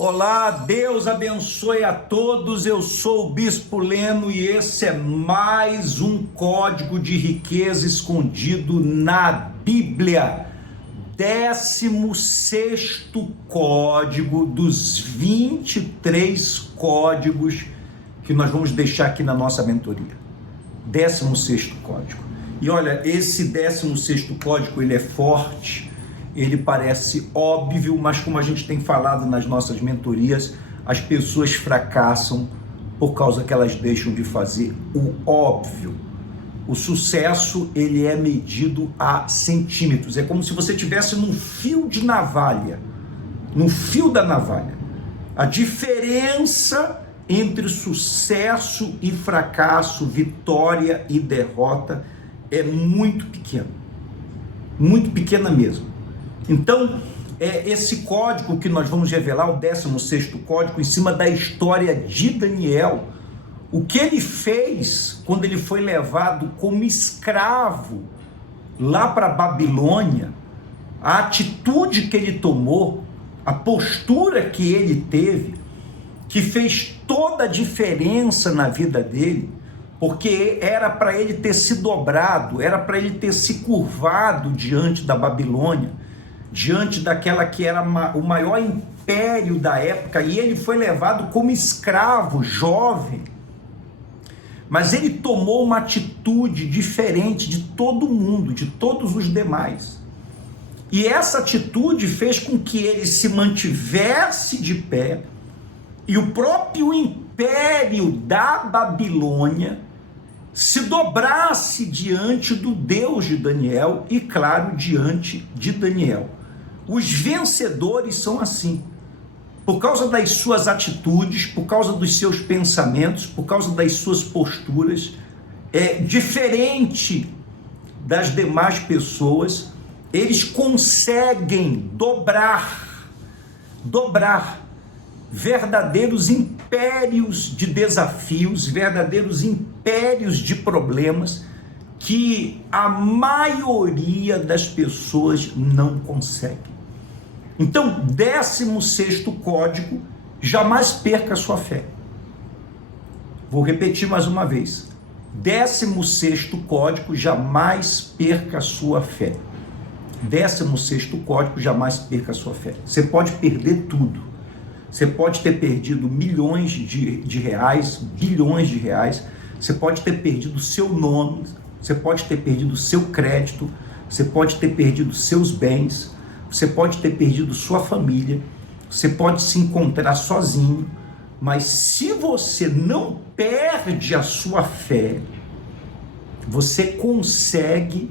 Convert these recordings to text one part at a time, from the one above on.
Olá, Deus abençoe a todos. Eu sou o Bispo Leno e esse é mais um código de riqueza escondido na Bíblia. 16º código dos 23 códigos que nós vamos deixar aqui na nossa mentoria. 16º código. E olha, esse 16º código, ele é forte. Ele parece óbvio, mas como a gente tem falado nas nossas mentorias, as pessoas fracassam por causa que elas deixam de fazer o óbvio. O sucesso, ele é medido a centímetros. É como se você estivesse num fio de navalha, no fio da navalha. A diferença entre sucesso e fracasso, vitória e derrota é muito pequena. Muito pequena mesmo. Então, esse código que nós vamos revelar, o 16º código, em cima da história de Daniel, o que ele fez quando ele foi levado como escravo lá para a Babilônia, a atitude que ele tomou, a postura que ele teve, que fez toda a diferença na vida dele, porque era para ele ter se dobrado, era para ele ter se curvado diante da Babilônia, diante daquela que era o maior império da época, e ele foi levado como escravo, jovem, mas ele tomou uma atitude diferente de todo mundo, de todos os demais, e essa atitude fez com que ele se mantivesse de pé, e o próprio império da Babilônia se dobrasse diante do Deus de Daniel e, claro, diante de Daniel. Os vencedores são assim, por causa das suas atitudes, por causa dos seus pensamentos, por causa das suas posturas, diferente das demais pessoas, eles conseguem dobrar verdadeiros impérios de desafios, verdadeiros impérios de problemas que a maioria das pessoas não consegue. Então, 16º código, jamais perca a sua fé. Vou repetir mais uma vez. 16º código, jamais perca a sua fé. 16º código, jamais perca a sua fé. Você pode perder tudo. Você pode ter perdido milhões de reais, bilhões de reais. Você pode ter perdido o seu nome, você pode ter perdido o seu crédito, você pode ter perdido seus bens, você pode ter perdido sua família, você pode se encontrar sozinho, mas se você não perde a sua fé, você consegue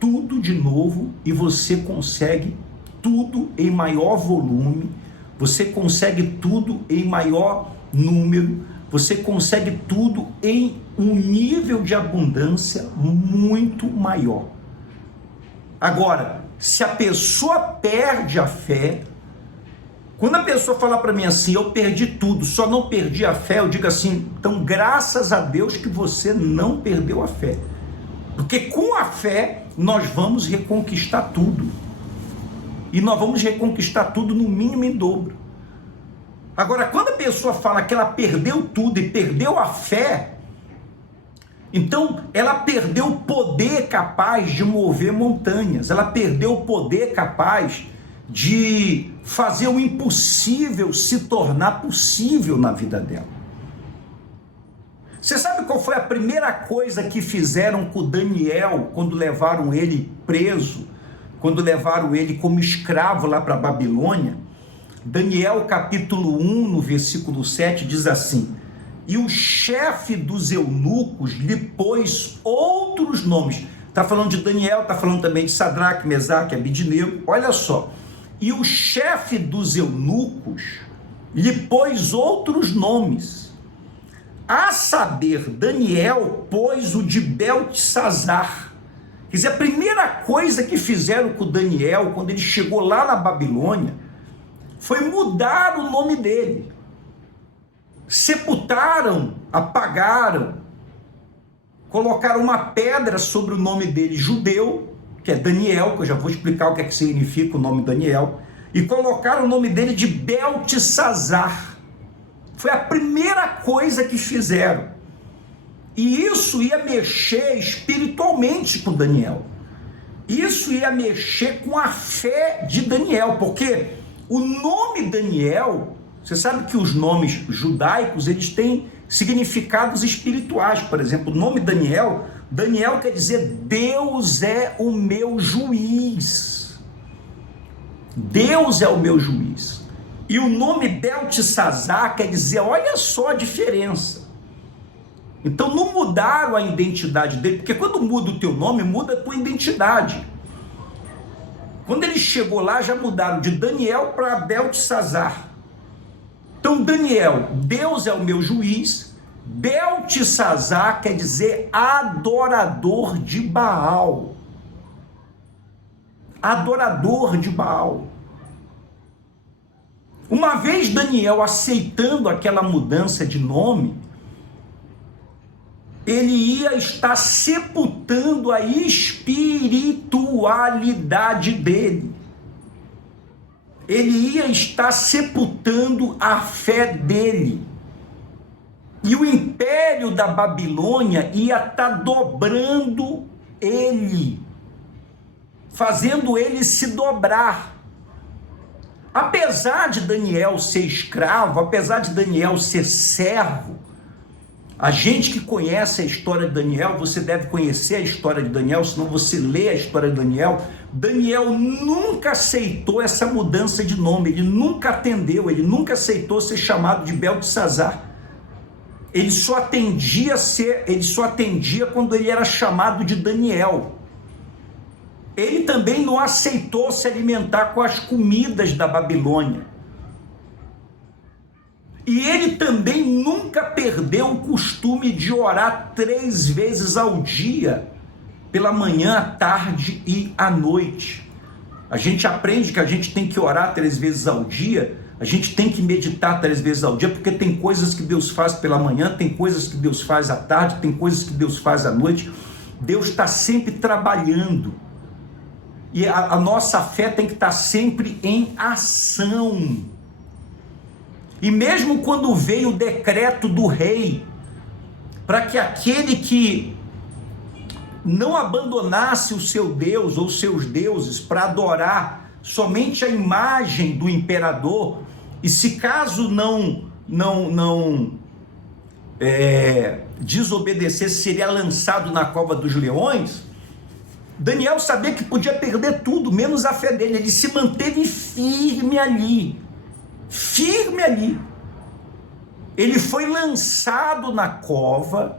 tudo de novo e você consegue tudo em maior volume, você consegue tudo em maior número, você consegue tudo em um nível de abundância muito maior. Agora, se a pessoa perde a fé, quando a pessoa fala para mim assim, eu perdi tudo, só não perdi a fé, eu digo assim, então graças a Deus que você não perdeu a fé. Porque com a fé, nós vamos reconquistar tudo. E nós vamos reconquistar tudo no mínimo em dobro. Agora, quando a pessoa fala que ela perdeu tudo e perdeu a fé, então ela perdeu o poder capaz de mover montanhas, ela perdeu o poder capaz de fazer o impossível se tornar possível na vida dela. Você sabe qual foi a primeira coisa que fizeram com Daniel quando levaram ele preso, quando levaram ele como escravo lá para a Babilônia? Daniel capítulo 1, no versículo 7, diz assim: e o chefe dos eunucos lhe pôs outros nomes. Está falando de Daniel, está falando também de Sadraque, Mesaque, Abidnego. Olha só. E o chefe dos eunucos lhe pôs outros nomes. A saber, Daniel pôs o de Beltesazar. Quer dizer, a primeira coisa que fizeram com Daniel, quando ele chegou lá na Babilônia, foi mudar o nome dele. Sepultaram, apagaram, colocaram uma pedra sobre o nome dele, judeu, que é Daniel, que eu já vou explicar o que é que significa o nome Daniel, e colocaram o nome dele de Beltesazar. Foi a primeira coisa que fizeram. E isso ia mexer espiritualmente com Daniel. Isso ia mexer com a fé de Daniel, porque o nome Daniel, você sabe que os nomes judaicos, eles têm significados espirituais. Por exemplo, o nome Daniel quer dizer Deus é o meu juiz. Deus é o meu juiz. E o nome Beltesazar quer dizer, olha só a diferença. Então não mudaram a identidade dele, porque quando muda o teu nome, muda a tua identidade. Quando ele chegou lá, já mudaram de Daniel para Beltesazar. Então Daniel, Deus é o meu juiz. Beltesazar quer dizer adorador de Baal. Adorador de Baal. Uma vez Daniel aceitando aquela mudança de nome, ele ia estar sepultando a espiritualidade dele. Ele ia estar sepultando a fé dele. E o império da Babilônia ia estar dobrando ele, fazendo ele se dobrar. Apesar de Daniel ser escravo, apesar de Daniel ser servo, a gente que conhece a história de Daniel, você deve conhecer a história de Daniel, senão você lê a história de Daniel. Daniel nunca aceitou essa mudança de nome, ele nunca atendeu, ele nunca aceitou ser chamado de Beltesazar. Ele só atendia quando ele era chamado de Daniel. Ele também não aceitou se alimentar com as comidas da Babilônia. E ele também nunca perdeu o costume de orar 3 vezes ao dia, pela manhã, à tarde e à noite. A gente aprende que a gente tem que orar 3 vezes ao dia, a gente tem que meditar 3 vezes ao dia, porque tem coisas que Deus faz pela manhã, tem coisas que Deus faz à tarde, tem coisas que Deus faz à noite. Deus está sempre trabalhando. E a nossa fé tem que estar sempre em ação. E mesmo quando veio o decreto do rei, para que aquele que não abandonasse o seu Deus ou seus deuses para adorar somente a imagem do imperador, e se caso não desobedecesse, seria lançado na cova dos leões, Daniel sabia que podia perder tudo, menos a fé dele. Ele se manteve firme ali. Firme ali. Ele foi lançado na cova,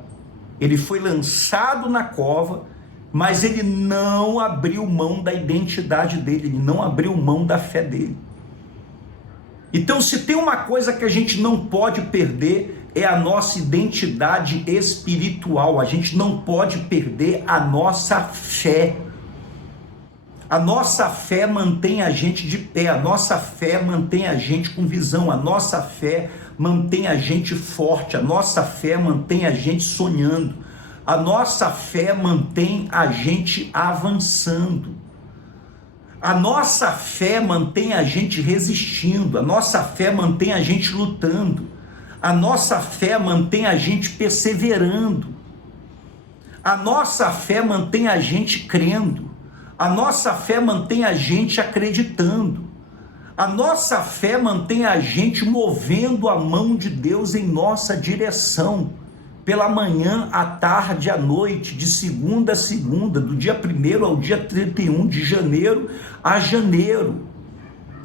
mas ele não abriu mão da identidade dele, ele não abriu mão da fé dele. Então, se tem uma coisa que a gente não pode perder, é a nossa identidade espiritual. A gente não pode perder a nossa fé. A nossa fé mantém a gente de pé, a nossa fé mantém a gente com visão, a nossa fé mantém a gente forte, a nossa fé mantém a gente sonhando, a nossa fé mantém a gente avançando, a nossa fé mantém a gente resistindo, a nossa fé mantém a gente lutando, a nossa fé mantém a gente perseverando, a nossa fé mantém a gente crendo, a nossa fé mantém a gente acreditando. A nossa fé mantém a gente movendo a mão de Deus em nossa direção. Pela manhã, à tarde, à noite, de segunda a segunda, do dia 1º ao dia 31 de janeiro a janeiro.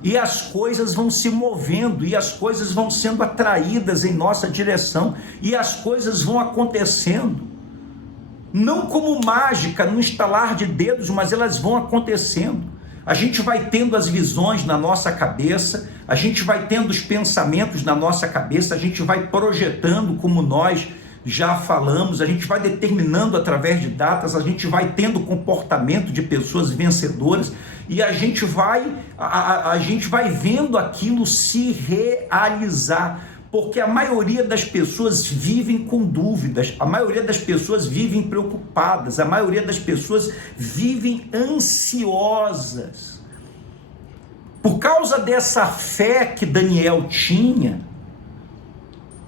E as coisas vão se movendo, e as coisas vão sendo atraídas em nossa direção, e as coisas vão acontecendo. Não como mágica, no estalar de dedos, mas elas vão acontecendo. A gente vai tendo as visões na nossa cabeça, a gente vai tendo os pensamentos na nossa cabeça, a gente vai projetando, como nós já falamos, a gente vai determinando através de datas, a gente vai tendo comportamento de pessoas vencedoras, e a gente vai vendo aquilo se realizar. Porque a maioria das pessoas vivem com dúvidas, a maioria das pessoas vivem preocupadas, a maioria das pessoas vivem ansiosas. Por causa dessa fé que Daniel tinha,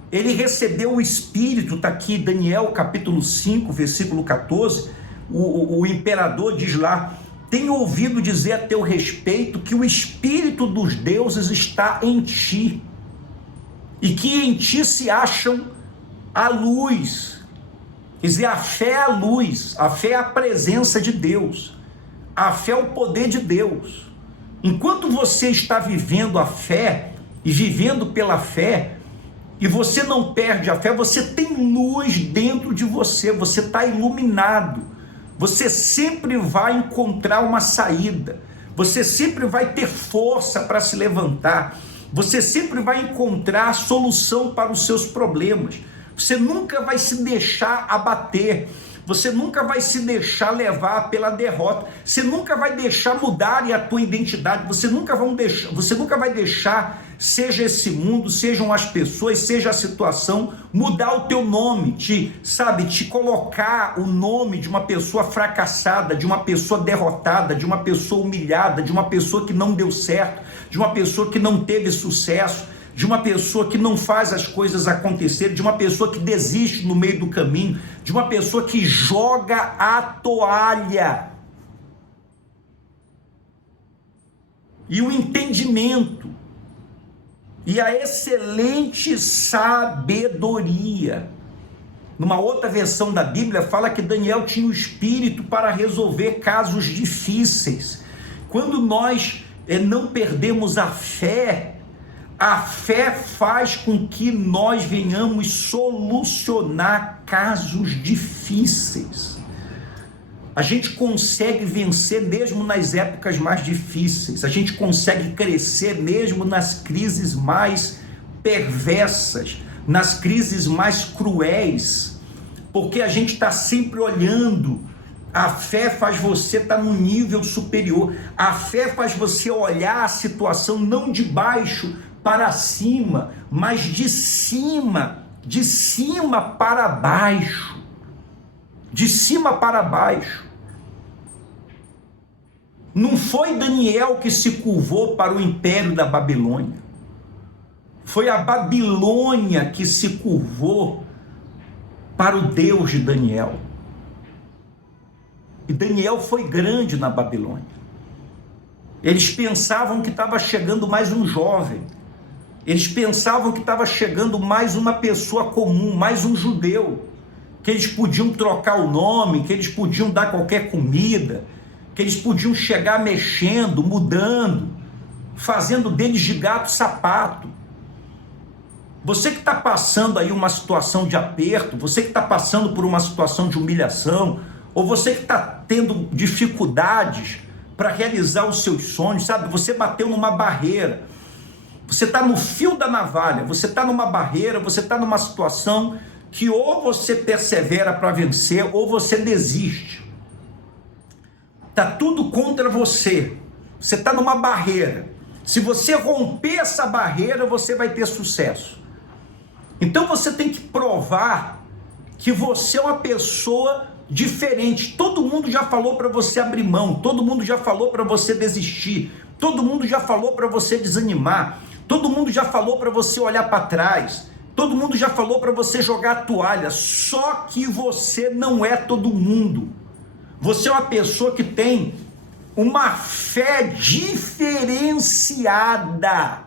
ele recebeu o Espírito. Está aqui Daniel capítulo 5, versículo 14, o imperador diz lá: tenho ouvido dizer a teu respeito que o Espírito dos deuses está em ti, e que em ti se acham a luz. Quer dizer, a fé é a luz, a fé é a presença de Deus, a fé é o poder de Deus. Enquanto você está vivendo a fé e vivendo pela fé, e você não perde a fé, você tem luz dentro de você, você está iluminado, você sempre vai encontrar uma saída, você sempre vai ter força para se levantar, você sempre vai encontrar solução para os seus problemas, você nunca vai se deixar abater, você nunca vai se deixar levar pela derrota, você nunca vai deixar mudar a tua identidade, você nunca vai deixar, seja esse mundo, sejam as pessoas, seja a situação, mudar o teu nome, te colocar o nome de uma pessoa fracassada, de uma pessoa derrotada, de uma pessoa humilhada, de uma pessoa que não deu certo, de uma pessoa que não teve sucesso, de uma pessoa que não faz as coisas acontecerem, de uma pessoa que desiste no meio do caminho, de uma pessoa que joga a toalha. E o entendimento, e a excelente sabedoria. Numa outra versão da Bíblia fala que Daniel tinha o espírito para resolver casos difíceis. Quando nós não perdemos a fé faz com que nós venhamos solucionar casos difíceis. A gente consegue vencer mesmo nas épocas mais difíceis, a gente consegue crescer mesmo nas crises mais perversas, nas crises mais cruéis, porque a gente está sempre olhando. A fé faz você estar num nível superior, a fé faz você olhar a situação não de baixo para cima, mas de cima para baixo, de cima para baixo. Não foi Daniel que se curvou para o império da Babilônia, foi a Babilônia que se curvou para o Deus de Daniel. E Daniel foi grande na Babilônia. Eles pensavam que estava chegando mais um jovem, eles pensavam que estava chegando mais uma pessoa comum, mais um judeu, que eles podiam trocar o nome, que eles podiam dar qualquer comida, que eles podiam chegar mexendo, mudando, fazendo deles de gato sapato. Você que está passando aí uma situação de aperto, você que está passando por uma situação de humilhação, ou você que está tendo dificuldades para realizar os seus sonhos, sabe? Você bateu numa barreira, você está no fio da navalha, você está numa barreira, você está numa situação que ou você persevera para vencer, ou você desiste. Está tudo contra você, você está numa barreira. Se você romper essa barreira, você vai ter sucesso. Então você tem que provar que você é uma pessoa diferente. Todo mundo já falou para você abrir mão, todo mundo já falou para você desistir, todo mundo já falou para você desanimar, todo mundo já falou para você olhar para trás, todo mundo já falou para você jogar a toalha. Só que você não é todo mundo. Você é uma pessoa que tem uma fé diferenciada.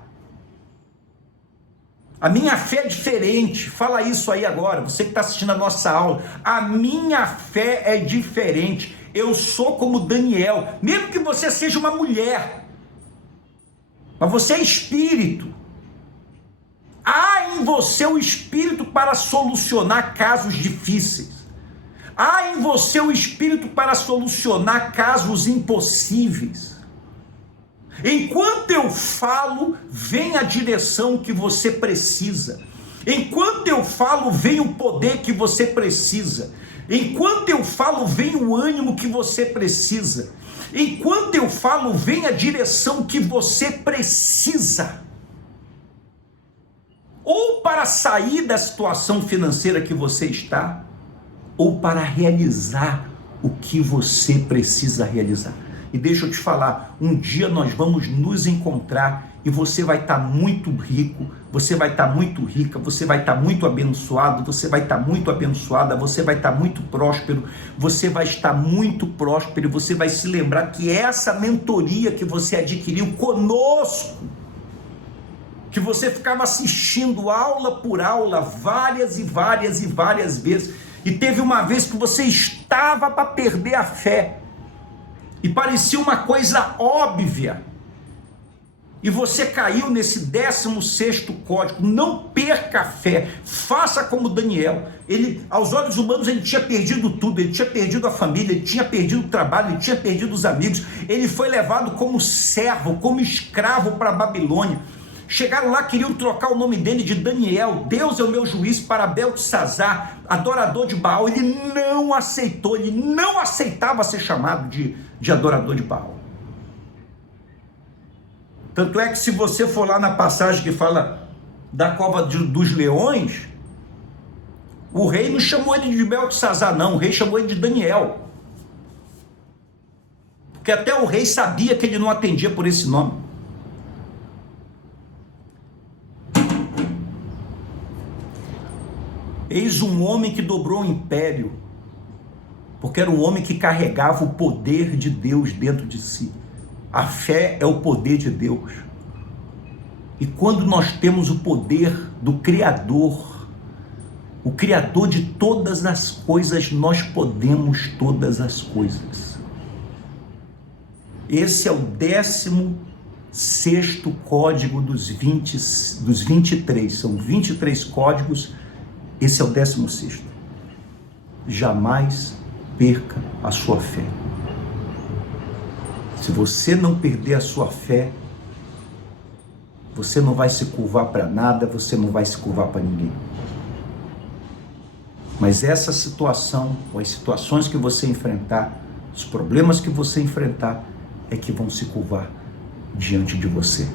A minha fé é diferente. Fala isso aí agora, você que está assistindo a nossa aula. A minha fé é diferente. Eu sou como Daniel. Mesmo que você seja uma mulher, mas você é espírito. Há em você o espírito para solucionar casos difíceis. Há em você o espírito para solucionar casos impossíveis. Enquanto eu falo, vem a direção que você precisa. Enquanto eu falo, vem o poder que você precisa. Enquanto eu falo, vem o ânimo que você precisa. Enquanto eu falo, vem a direção que você precisa. Ou para sair da situação financeira que você está, ou para realizar o que você precisa realizar. E deixa eu te falar, um dia nós vamos nos encontrar e você vai estar muito rico, você vai estar muito rica, você vai estar muito abençoado, você vai estar muito abençoada, você vai estar muito próspero, você vai estar muito próspero, você vai se lembrar que essa mentoria que você adquiriu conosco, que você ficava assistindo aula por aula, várias e várias e várias vezes, e teve uma vez que você estava para perder a fé, e parecia uma coisa óbvia, e você caiu nesse 16º código. Não perca a fé, faça como Daniel. Ele, aos olhos humanos, ele tinha perdido tudo, ele tinha perdido a família, ele tinha perdido o trabalho, ele tinha perdido os amigos, ele foi levado como servo, como escravo para a Babilônia. Chegaram lá, queriam trocar o nome dele de Daniel, Deus é o meu juiz, para Beltesazar, adorador de Baal. Ele não aceitou, ele não aceitava ser chamado de adorador de Baal. Tanto é que se você for lá na passagem que fala da cova dos leões, o rei não chamou ele de Beltesazar não, o rei chamou ele de Daniel. Porque até o rei sabia que ele não atendia por esse nome. Eis um homem que dobrou o império, porque era um homem que carregava o poder de Deus dentro de si. A fé é o poder de Deus. E quando nós temos o poder do Criador, o Criador de todas as coisas, nós podemos todas as coisas. Esse é o 16º código dos 23. São 23 códigos, esse é o 16º. Jamais perca a sua fé. Se você não perder a sua fé, você não vai se curvar para nada, você não vai se curvar para ninguém. Mas essa situação, ou as situações que você enfrentar, os problemas que você enfrentar, é que vão se curvar diante de você.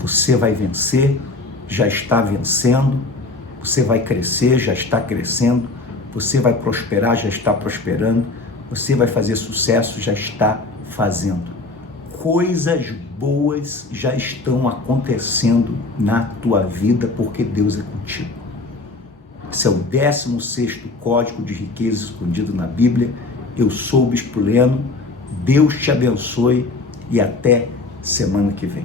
Você vai vencer, já está vencendo, você vai crescer, já está crescendo, você vai prosperar, já está prosperando, você vai fazer sucesso, já está fazendo. Coisas boas já estão acontecendo na tua vida porque Deus é contigo. Esse é o 16º código de riqueza escondido na Bíblia. Eu sou o Bispo Leno. Deus te abençoe e até semana que vem.